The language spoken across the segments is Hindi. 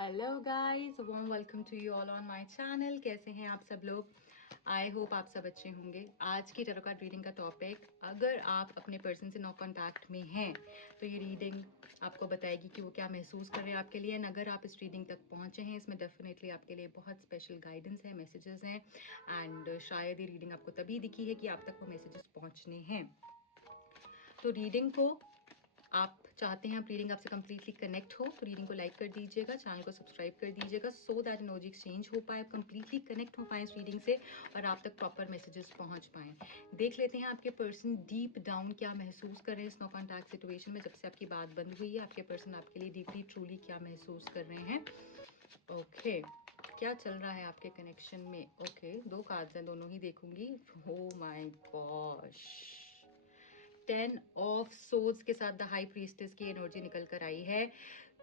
Hello guys, warm welcome to you all on my channel. कैसे हैं आप सब लोग? आई होप आप सब अच्छे होंगे। आज की टैरो कार्ड रीडिंग का टॉपिक, अगर आप अपने पर्सन से नो कांटेक्ट में हैं तो ये रीडिंग आपको बताएगी कि वो क्या महसूस कर रहे हैं आपके लिए। एंड अगर आप इस रीडिंग तक पहुंचे हैं, इसमें डेफिनेटली आपके लिए बहुत स्पेशल गाइडेंस है, मैसेजेस हैं। एंड शायद ये रीडिंग आपको तभी दिखी है कि आप तक वो मैसेजेस पहुंचने हैं। तो रीडिंग को आप चाहते हैं, आप रीडिंग आपसे कंप्लीटली कनेक्ट हो तो रीडिंग को लाइक कर दीजिएगा, चैनल को सब्सक्राइब कर दीजिएगा, सो दैट एनर्जी एक्सचेंज हो पाए, आप कंप्लीटली कनेक्ट हो पाए इस रीडिंग से और आप तक प्रॉपर मैसेजेस पहुंच पाएँ। देख लेते हैं आपके पर्सन डीप डाउन क्या महसूस कर रहे हैं इस नो कॉन्टैक्ट सिचुएशन में। जब से आपकी बात बंद हुई है, आपके पर्सन आपके लिए डीपली ट्रूली क्या महसूस कर रहे हैं। ओके, क्या चल रहा है आपके कनेक्शन में? ओके, दो कार्ड्स हैं, दोनों ही देखूंगी। Oh my gosh, 10 of swords के साथ द हाई प्रीस्टेस की एनर्जी निकल कर आई है।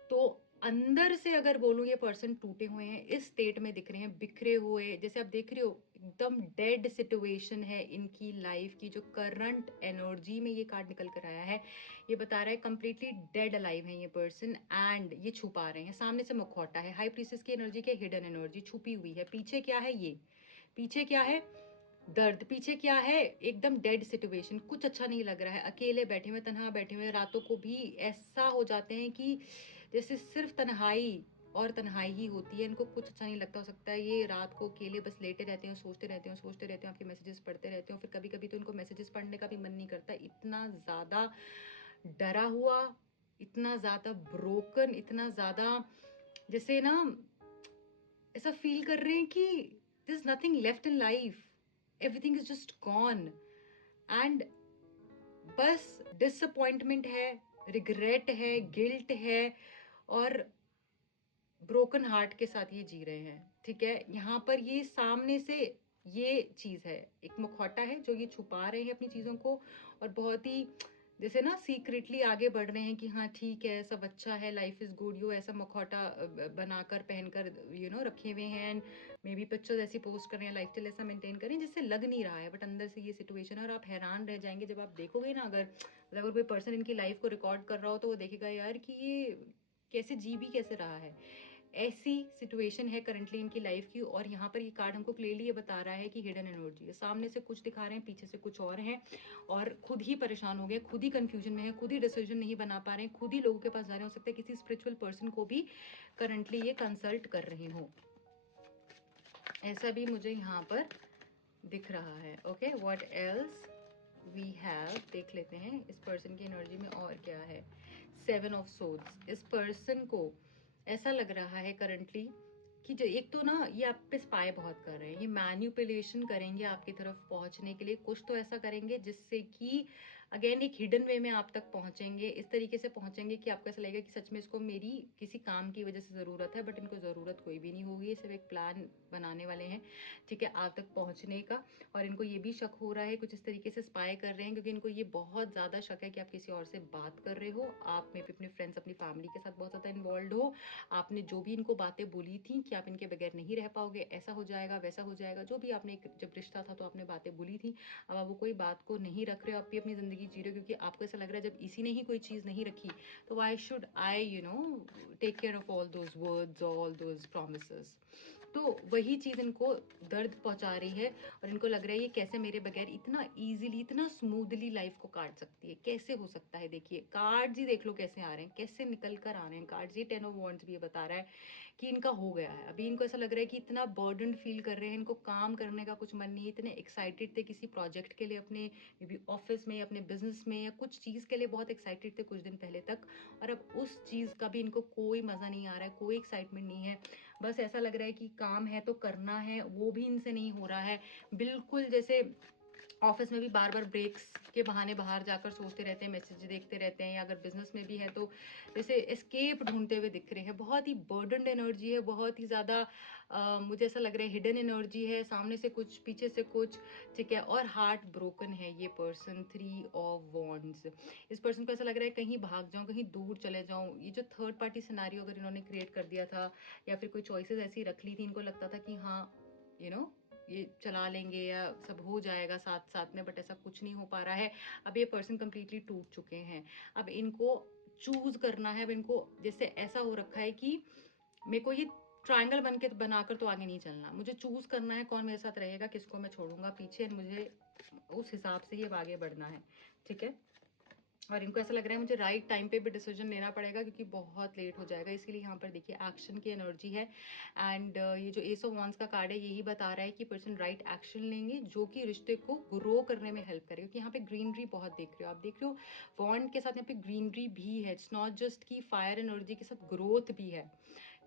तो अंदर से अगर बोलूं, ये पर्सन टूटे हुए हैं, इस स्टेट में दिख रहे हैं, बिखरे हुए, जैसे आप देख रहे हो एकदम डेड सिचुएशन है इनकी लाइफ की। जो करंट एनर्जी में ये कार्ड निकल कर आया है, ये बता रहा है कंप्लीटली डेड अलाइव है ये पर्सन। एंड ये छुपा रहे हैं, सामने से मुखौटा है, हाई प्रीस्टेस की एनर्जी के हिडन एनर्जी छुपी हुई है। पीछे क्या है? ये पीछे क्या है? दर्द। पीछे क्या है? एकदम डेड सिचुएशन, कुछ अच्छा नहीं लग रहा है, अकेले बैठे हुए, तन्हा बैठे हुए, रातों को भी ऐसा हो जाते हैं कि जैसे सिर्फ तन्हाई और तन्हाई ही होती है, इनको कुछ अच्छा नहीं लगता। हो सकता है ये रात को अकेले बस लेटे रहते हैं, सोचते रहते हैं, सोचते रहते हैं, आपके मैसेजेस पढ़ते रहते हैं। फिर कभी कभी तो इनको मैसेजेस पढ़ने का भी मन नहीं करता, इतना ज़्यादा डरा हुआ, इतना ज़्यादा ब्रोकन, इतना ज़्यादा जैसे ना ऐसा फील कर रहे हैं कि there's nothing left in life, everything is just gone। And बस डिसअपॉइंटमेंट है, रिग्रेट है, गिल्ट है और ब्रोकन हार्ट के साथ ये जी रहे हैं। ठीक है, यहाँ पर ये सामने से ये चीज है, एक मुखौटा है जो ये छुपा रहे हैं अपनी चीजों को, और बहुत ही जैसे ना सीक्रेटली आगे बढ़ रहे हैं कि हाँ ठीक है, सब अच्छा है, लाइफ इज गुड। यू ऐसा मुखौटा बनाकर पहनकर रखे हुए हैं। एंड मे बी पिक्चर्स ऐसी पोस्ट कर रहे हैं, लाइफ स्टाइल ऐसा मेंटेन करें जिससे लग नहीं रहा है, बट अंदर से ये सिचुएशन है। और आप हैरान रह जाएंगे जब आप देखोगे ना, अगर कोई पर्सन इनकी लाइफ को रिकॉर्ड कर रहा हो तो वो देखेगा यार कि ये कैसे जी भी कैसे रहा है। ऐसी सिचुएशन है करंटली इनकी लाइफ की। और यहाँ पर ये कार्ड हमको क्लियरली ये बता रहा है कि हिडन एनर्जी है, सामने से कुछ दिखा रहे हैं, पीछे से कुछ और है, और खुद ही परेशान हो गए, खुद ही कंफ्यूजन में है, खुद ही डिसीजन नहीं बना पा रहे हैं, खुद ही लोगों के पास जा रहे हैं। हो सकता है किसी स्पिरिचुअल पर्सन को भी करंटली ये कंसल्ट कर रहे हो, ऐसा भी मुझे यहाँ पर दिख रहा है। Okay, what else we have, देख लेते हैं इस पर्सन की एनर्जी में और क्या है। 7 ऑफ सोर्ड्स, इस पर्सन को ऐसा लग रहा है करंटली कि जो एक तो ना ये आप पे स्पाई बहुत कर रहे हैं, ये मैन्युपुलेशन करेंगे आपकी तरफ पहुंचने के लिए, कुछ तो ऐसा करेंगे जिससे कि अगेन एक हिडन वे में आप तक पहुंचेंगे, इस तरीके से पहुंचेंगे कि आपको ऐसा लगेगा कि सच में इसको मेरी किसी काम की वजह से ज़रूरत है, बट इनको ज़रूरत कोई भी नहीं होगी, सिर्फ एक प्लान बनाने वाले हैं, ठीक है, आप तक पहुंचने का। और इनको ये भी शक हो रहा है, कुछ इस तरीके से स्पाई कर रहे हैं, क्योंकि इनको ये बहुत ज़्यादा शक है कि आप किसी और से बात कर रहे हो, आप में भी अपने फ्रेंड्स, अपनी फैमिली के साथ बहुत ज़्यादा इन्वॉल्व हो। आपने जो भी इनको बातें बोली थी कि आप इनके बगैर नहीं रह पाओगे, ऐसा हो जाएगा, वैसा हो जाएगा, जो भी आपने जब रिश्ता था तो आपने बातें बोली थी, अब आप वो कोई बात को नहीं रख रहे हो, आप भी अपनी ज़िंदगी जी रहे हो, क्योंकि आपको ऐसा लग रहा है जब इसी ने ही कोई चीज़ नहीं रखी तो why should I take care of all those words, all those promises. तो वही चीज़ इनको दर्द पहुंचा रही है, और इनको लग रहा है ये कैसे मेरे बगैर इतना इजीली, इतना स्मूथली लाइफ को काट सकती है, कैसे हो सकता है। देखिए कार्ड्स ही देख लो कैसे आ रहे हैं, कैसे निकल कर आ रहे हैं कार्ड्स। ये 10 ऑफ वॉन्ड्स भी ये बता रहा है कि इनका हो गया है। अभी इनको ऐसा लग रहा है कि इतना बर्डन फील कर रहे हैं, इनको काम करने का कुछ मन नहीं है, इतने एक्साइटेड थे किसी प्रोजेक्ट के लिए, अपने मे बी ऑफिस में, अपने बिजनेस में, या कुछ चीज़ के लिए बहुत एक्साइटेड थे कुछ दिन पहले तक, और अब उस चीज़ का भी इनको कोई मज़ा नहीं आ रहा है, कोई एक्साइटमेंट नहीं है। बस ऐसा लग रहा है कि काम है तो करना है, वो भी इनसे नहीं हो रहा है। बिल्कुल जैसे ऑफिस में भी बार बार ब्रेक्स के बहाने बाहर जाकर सोचते रहते हैं, मैसेज देखते रहते हैं, या अगर बिजनेस में भी है तो जैसे एस्केप ढूंढते हुए दिख रहे हैं। बहुत ही बर्डनड एनर्जी है, बहुत ही ज़्यादा मुझे ऐसा लग रहा है हिडन एनर्जी है, सामने से कुछ, पीछे से कुछ, ठीक है, और हार्ट ब्रोकन है ये पर्सन। 3 ऑफ वॉन्ड्स, इस पर्सन को ऐसा लग रहा है कहीं भाग जाऊं, कहीं दूर चले जाऊं। ये जो थर्ड पार्टी सिनेरियो अगर इन्होंने क्रिएट कर दिया था, या फिर कोई चॉइसेस ऐसी रख ली थी, इनको लगता था कि हाँ ये चला लेंगे या सब हो जाएगा साथ साथ में, बट ऐसा कुछ नहीं हो पा रहा है। अब ये पर्सन कंप्लीटली टूट चुके हैं, अब इनको चूज करना है। अब इनको जैसे ऐसा हो रखा है कि मेरे को ये ट्रायंगल बनाकर तो आगे नहीं चलना, मुझे चूज करना है कौन मेरे साथ रहेगा, किसको मैं छोड़ूंगा पीछे, मुझे उस हिसाब से ही अब आगे बढ़ना है, ठीक है। और इनको ऐसा लग रहा है मुझे राइट टाइम पे भी डिसीजन लेना पड़ेगा क्योंकि बहुत लेट हो जाएगा, इसीलिए यहाँ पर देखिए एक्शन की एनर्जी है। एंड ये जो एस ऑफ वांड्स का कार्ड है यही बता रहा है कि पर्सन राइट एक्शन लेंगे जो कि रिश्ते को ग्रो करने में हेल्प करेगा, क्योंकि यहाँ पे ग्रीनरी बहुत देख रहे हो आप, देख रहे हो वॉन्ड के साथ यहाँ पे ग्रीनरी भी है, इट्स नॉट जस्ट की फायर एनर्जी के साथ ग्रोथ भी है,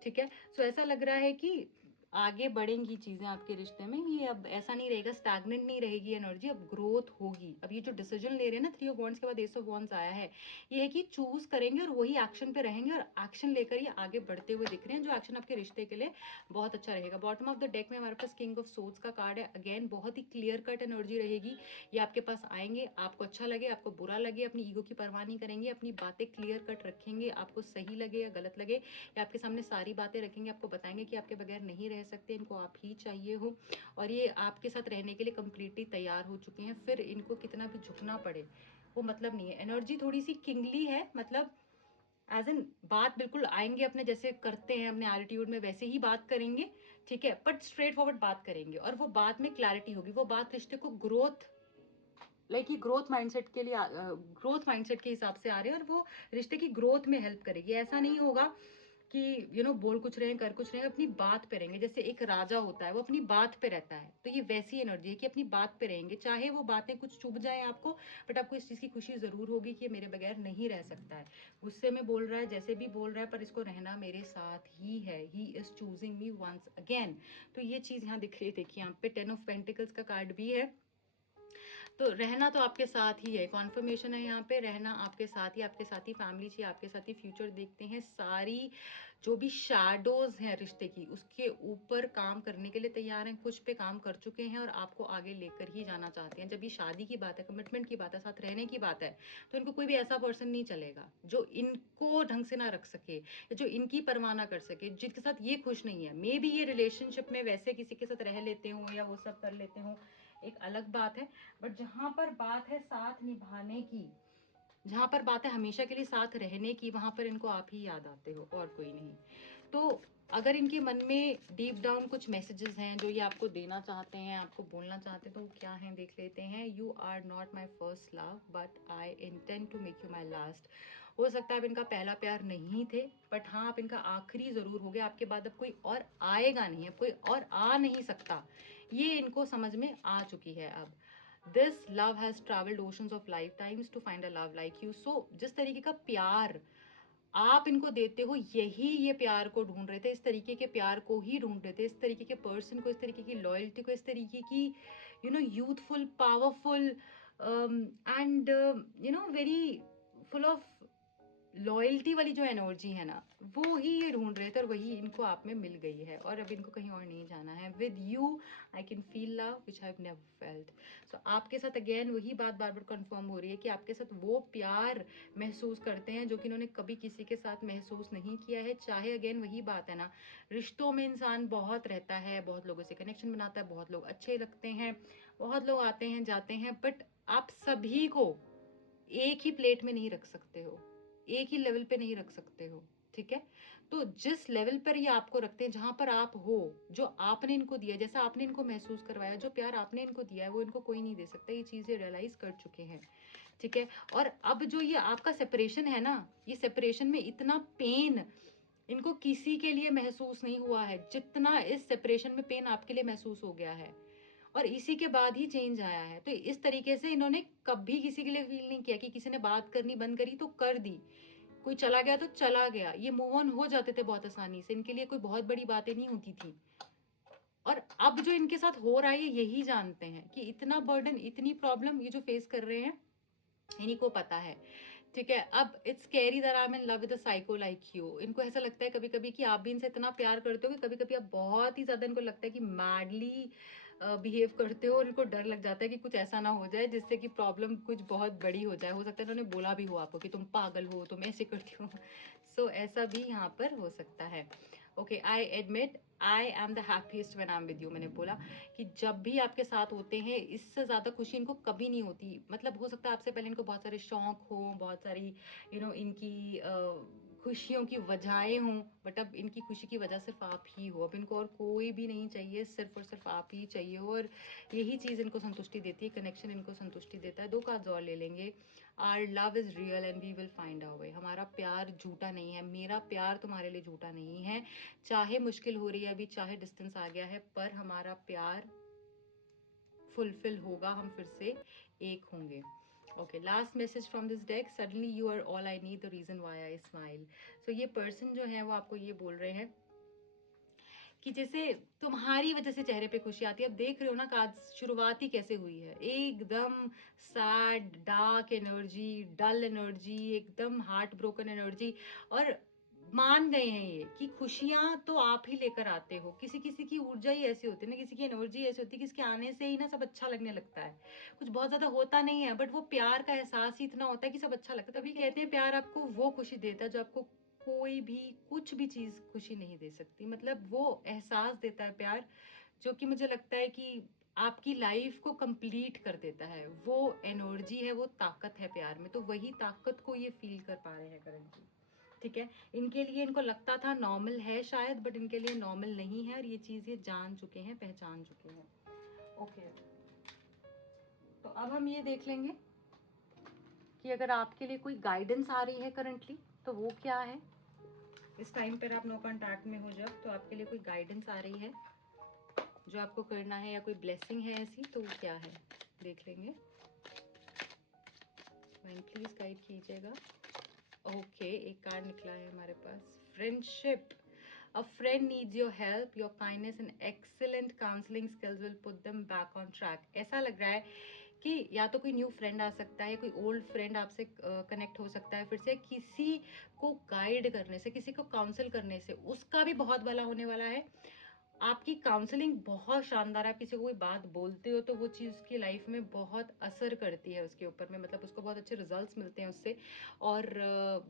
ठीक है। सो ऐसा लग रहा है कि आगे बढ़ेंगी चीजें आपके रिश्ते में, ये अब ऐसा नहीं रहेगा, स्टैग्नेंट नहीं रहेगी एनर्जी, अब ग्रोथ होगी। अब ये जो डिसीजन ले रहे हैं ना, 3 ऑफ वॉन्ड्स के बाद एस ऑफ वॉन्ड्स आया है, ये है कि चूज करेंगे और वही एक्शन पे रहेंगे और एक्शन लेकर ये आगे बढ़ते हुए दिख रहे हैं, जो एक्शन आपके रिश्ते के लिए बहुत अच्छा रहेगा। बॉटम ऑफ द डेक में हमारे पास किंग ऑफ सोर्ड्स का कार्ड है, अगेन बहुत ही क्लियर कट एनर्जी रहेगी, ये आपके पास आएंगे, आपको अच्छा लगे आपको बुरा लगे, अपनी ईगो की परवाह नहीं करेंगे, अपनी बातें क्लियर कट रखेंगे, आपको सही लगे या गलत लगे, ये आपके सामने सारी बातें रखेंगे, आपको बताएंगे कि आपके बगैर नहीं रह सकते, इनको आप ही चाहिए हो, और ये आपके साथ रहने के लिए कंप्लीटली तैयार हो चुके हैं, फिर इनको कितना भी झुकना पड़े वो मतलब नहीं है। एनर्जी थोड़ी सी किंगली है, मतलब एज एन बात बिल्कुल आएंगे अपने जैसे करते हैं अपने एटीट्यूड में वैसे ही बात करेंगे, ठीक है, बट स्ट्रेट फॉरवर्ड बात करेंगे और वो बात में क्लैरिटी होगी, वो बात रिश्ते को ग्रोथ लाइक ये ग्रोथ माइंडसेट के लिए ग्रोथ माइंडसेट के हिसाब से आ रहे हैं और वो रिश्ते की ग्रोथ में हेल्प करेगी। ऐसा नहीं होगा कि बोल कुछ रहे हैं कर कुछ रहे हैं, अपनी बात पे रहेंगे, जैसे एक राजा होता है वो अपनी बात पे रहता है, तो ये वैसी एनर्जी है कि अपनी बात पे रहेंगे, चाहे वो बातें कुछ चुभ जाए आपको, बट आपको इस चीज़ की खुशी ज़रूर होगी कि ये मेरे बगैर नहीं रह सकता है, गुस्से में बोल रहा है जैसे भी बोल रहा है पर इसको रहना मेरे साथ ही है, he is choosing me once again. तो ये चीज़ यहाँ दिख रही है, देखिए यहाँ पे 10 ऑफ पेंटिकल्स का कार्ड भी है, तो रहना तो आपके साथ ही है, कॉन्फर्मेशन है यहाँ पे, रहना आपके साथ ही, आपके साथ ही फैमिली चाहिए, आपके साथ ही फ्यूचर देखते हैं, सारी जो भी शैडोज हैं रिश्ते की उसके ऊपर काम करने के लिए तैयार हैं, कुछ पे काम कर चुके हैं और आपको आगे लेकर ही जाना चाहते हैं। जब ये शादी की बात है, कमिटमेंट की बात है, साथ रहने की बात है, तो इनको कोई भी ऐसा पर्सन नहीं चलेगा जो इनको ढंग से ना रख सके, जो इनकी परवाह ना कर सके, जिसके साथ ये खुश नहीं है। मे बी ये रिलेशनशिप में वैसे किसी के साथ रह लेते हो या वो सब कर लेते हो, एक अलग बात है, बट जहां पर बात है साथ निभाने की, जहां पर बात है हमेशा के लिए साथ रहने की, वहां पर इनको आप ही याद आते हो और कोई नहीं। तो अगर इनके मन में डीप डाउन कुछ मैसेजेस हैं जो ये आपको देना चाहते हैं, आपको बोलना चाहते हैं, तो वो क्या है देख लेते हैं। You are not my first love but I intend to make you my last. हो सकता है अब इनका पहला प्यार नहीं थे, बट हाँ अब इनका आखिरी जरूर हो गया, आपके बाद अब कोई और आएगा नहीं, अब कोई और आ नहीं सकता, ये इनको समझ में आ चुकी है अब। This love has travelled oceans of life times to find a love like you. So जिस तरीके का प्यार आप इनको देते हो, यही ये प्यार को ढूंढ रहे थे, इस तरीके के प्यार को ही ढूंढ रहे थे, इस तरीके के पर्सन को, इस तरीके की लॉयल्टी को, इस तरीके की youthful powerful and very full of loyalty वाली जो एनर्जी है ना, वो ही ये ढूंढ रहे थे और वही इनको आप में मिल गई है और अब इनको कहीं और नहीं जाना है। With you I can feel love which I have never felt. So आपके साथ अगेन वही बात बार बार कंफर्म हो रही है कि आपके साथ वो प्यार महसूस करते हैं जो कि इन्होंने कभी किसी के साथ महसूस नहीं किया है। चाहे अगेन वही बात है ना, रिश्तों में इंसान बहुत रहता है, बहुत लोगों से कनेक्शन बनाता है, बहुत लोग अच्छे लगते हैं, बहुत लोग आते हैं जाते हैं, बट आप सभी को एक ही प्लेट में नहीं रख सकते हो, एक ही लेवल पे नहीं रख सकते हो, ठीक है। तो जिस लेवल पर ये आपको रखते हैं, जहां पर आप हो, जो आपने इनको दिया, जैसा आपने इनको महसूस करवाया, जो प्यार आपने इनको दिया है वो इनको कोई नहीं दे सकता, ये चीजें रियलाइज कर चुके हैं, ठीक है। और अब जो ये आपका सेपरेशन है ना, ये सेपरेशन में इतना पेन इनको किसी के लिए महसूस नहीं हुआ है जितना इस सेपरेशन में पेन आपके लिए महसूस हो गया है, और इसी के बाद ही चेंज आया है। तो इस तरीके से इन्होंने कभी किसी के लिए फील नहीं किया कि किसी ने बात करनी बंद करी तो कर दी, कोई चला गया तो चला गया, ये मूव ऑन हो जाते थे बहुत आसानी से, इनके लिए कोई बहुत बड़ी बातें नहीं होती थी। और अब जो इनके साथ हो रहा है ये यही जानते हैं कि इतना बर्डन, इतनी प्रॉब्लम ये जो फेस कर रहे हैं इन्हीं को पता है, ठीक है। अब it's carry that I am in love with a psycho like you. इनको ऐसा लगता है कभी कभी कि आप भी इनसे इतना प्यार करते हो कि कभी कभी आप बहुत ही ज्यादा, इनको लगता है कि मैडली बिहेव करते हो, और इनको डर लग जाता है कि कुछ ऐसा ना हो जाए जिससे कि प्रॉब्लम कुछ बहुत बड़ी हो जाए। हो सकता है इन्होंने बोला भी हो आपको कि तुम पागल हो, तुम ऐसे करती हो। सो ऐसा भी यहाँ पर हो सकता है। Okay, I admit I am the happiest when I am with you. मैंने बोला कि जब भी आपके साथ होते हैं इससे ज़्यादा खुशी इनको कभी नहीं होती। मतलब हो सकता है आपसे पहले इनको बहुत सारे शौक हो, बहुत सारी इनकी खुशियों की वजहें हों, बट अब इनकी खुशी की वजह सिर्फ आप ही हो। अब इनको और कोई भी नहीं चाहिए, सिर्फ और सिर्फ आप ही चाहिए हो, और यही चीज़ इनको संतुष्टि देती है, कनेक्शन इनको संतुष्टि देता है। 2 कार्ड्स और ले लेंगे। Our love is real and we will find our way. हमारा प्यार झूठा नहीं है, मेरा प्यार तुम्हारे लिए झूठा नहीं है। चाहे मुश्किल हो रही है अभी, चाहे डिस्टेंस आ गया है, पर हमारा प्यार फुलफिल होगा, हम फिर से एक होंगे। Okay, last message from this deck, suddenly you are all I need, the reason why I smile. So ये पर्सन जो है वो आपको ये बोल रहे हैं कि जैसे तुम्हारी वजह से चेहरे पे खुशी आती है। अब देख रहे हो ना कि आज शुरुआत ही कैसे हुई है, एकदम सैड, डार्क एनर्जी, डल एनर्जी, एकदम हार्ट ब्रोकन एनर्जी। और मान गए हैं ये कि खुशियां तो आप ही लेकर आते हो। किसी किसी की ऊर्जा ही ऐसी होती है ना, किसी की एनर्जी ऐसी होती है कि इसके आने से ही ना सब अच्छा लगने लगता है। कुछ बहुत ज्यादा होता नहीं है, बट वो प्यार का एहसास ही इतना होता है कि सब अच्छा लगता है। तभी कहते हैं प्यार आपको वो खुशी देता है जो आपको कोई भी कुछ भी चीज खुशी नहीं दे सकती। मतलब वो एहसास देता है प्यार, जो कि मुझे लगता है कि आपकी लाइफ को कंप्लीट कर देता है। वो एनर्जी है, वो ताकत है प्यार में, तो वही ताकत को ये फील कर पा रहे हैं करंटली। ठीक है, इनके लिए इनको लगता था नॉर्मल है शायद, बट इनके लिए नॉर्मल नहीं है, और ये चीज ये जान चुके हैं, पहचान चुके हैं। ओके, तो अब हम ये देख लेंगे कि अगर आपके लिए कोई गाइडेंस आ रही है करंटली तो वो क्या है। इस टाइम पर आप नो कांटेक्ट में हो जब, तो आपके लिए कोई गाइडेंस आ रही है जो आपको करना है, या कोई ब्लेसिंग है ऐसी, तो वो क्या है देख लेंगे। प्लीज गाइड कीजिएगा। ओके, एक कार्ड निकला है हमारे पास, friendship. A friend needs your help, your kindness and excellent counseling skills will put them back on track. ऐसा लग रहा है कि या तो कोई न्यू फ्रेंड आ सकता है, कोई ओल्ड फ्रेंड आपसे कनेक्ट हो सकता है फिर से, किसी को गाइड करने से, किसी को काउंसिल करने से उसका भी बहुत भला होने वाला है। आपकी काउंसलिंग बहुत शानदार है। आप किसी को कोई बात बोलते हो तो वो चीज़ उसकी लाइफ में बहुत असर करती है उसके ऊपर में, मतलब उसको बहुत अच्छे रिजल्ट्स मिलते हैं उससे। और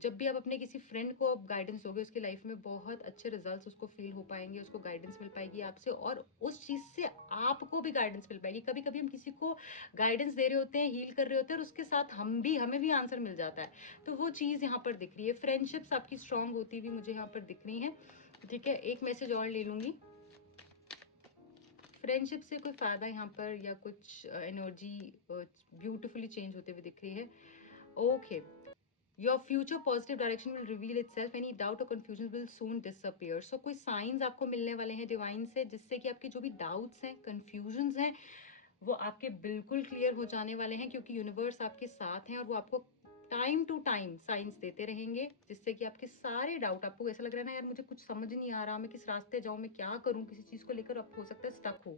जब भी आप अपने किसी फ्रेंड को आप गाइडेंस दोगे, उसकी लाइफ में बहुत अच्छे रिजल्ट्स उसको फील हो पाएंगे, उसको गाइडेंस मिल पाएगी आपसे, और उस चीज़ से आपको भी गाइडेंस मिल पाएगी। कभी कभी हम किसी को गाइडेंस दे रहे होते हैं, हील कर रहे होते हैं, और उसके साथ हमें भी आंसर मिल जाता है। तो वो चीज़ यहाँ पर दिख रही है। फ्रेंडशिप्स आपकी स्ट्रांग होती हुई मुझे यहाँ पर दिख रही है। ठीक है, एक मैसेज और ले लूंगी। फ्रेंडशिप से कोई फायदा यहाँ पर, या कुछ एनर्जी ब्यूटिफुली चेंज होते हुए दिख रही है। Okay, your future positive direction will reveal itself, any doubt और कंफ्यूजन विल सून डिसअपियर। सो कोई साइंस आपको मिलने वाले हैं डिवाइन से, जिससे कि आपके जो भी डाउट्स हैं, कंफ्यूजन्स हैं, वो आपके बिल्कुल क्लियर हो जाने वाले हैं, क्योंकि यूनिवर्स आपके साथ हैं और वो आपको टाइम टू टाइम साइंस देते रहेंगे, जिससे कि आपके सारे डाउट, आपको ऐसा लग रहा है ना यार मुझे कुछ समझ नहीं आ रहा, मैं किस रास्ते जाऊँ, मैं क्या करूँ, किसी चीज़ को लेकर आप हो सकता है स्टक हो,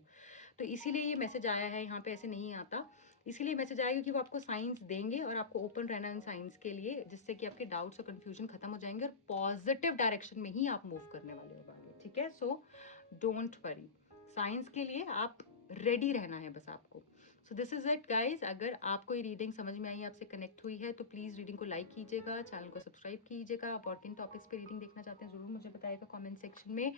तो इसीलिए ये मैसेज आया है। यहाँ पे ऐसे नहीं आता, इसीलिए मैसेज आया क्योंकि वो आपको साइंस देंगे और आपको ओपन रहना इन साइंस के लिए, जिससे कि आपके डाउट्स और कंफ्यूजन खत्म हो जाएंगे और पॉजिटिव डायरेक्शन में ही आप मूव करने वाले हो आगे। ठीक है, सो डोंट वरी, साइंस के लिए आप रेडी रहना है बस आपको। So this is it guys. अगर आपको ये रीडिंग समझ में आई, आपसे कनेक्ट हुई है, तो प्लीज़ रीडिंग को लाइक कीजिएगा, चैनल को सब्सक्राइब कीजिएगा। आप और किन टॉपिक्स पे रीडिंग देखना चाहते हैं ज़रूर मुझे बताइएगा कमेंट सेक्शन में।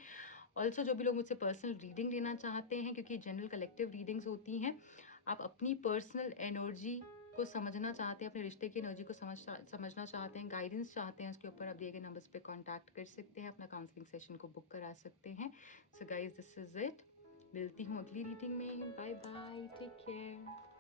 ऑल्सो जो भी लोग मुझसे पर्सनल रीडिंग लेना चाहते हैं, क्योंकि जनरल कलेक्टिव रीडिंग्स होती हैं, आप अपनी पर्सनल एनर्जी को समझना चाहते हैं, अपने रिश्ते की एनर्जी को समझना चाहते हैं, गाइडेंस चाहते हैं, उसके ऊपर आप दिए गए नंबर्स पे कांटेक्ट कर सकते हैं, अपना काउंसलिंग सेशन को बुक करा सकते हैं। So guys this is it, मिलती हूँ अगली रीडिंग में। Bye bye, take care.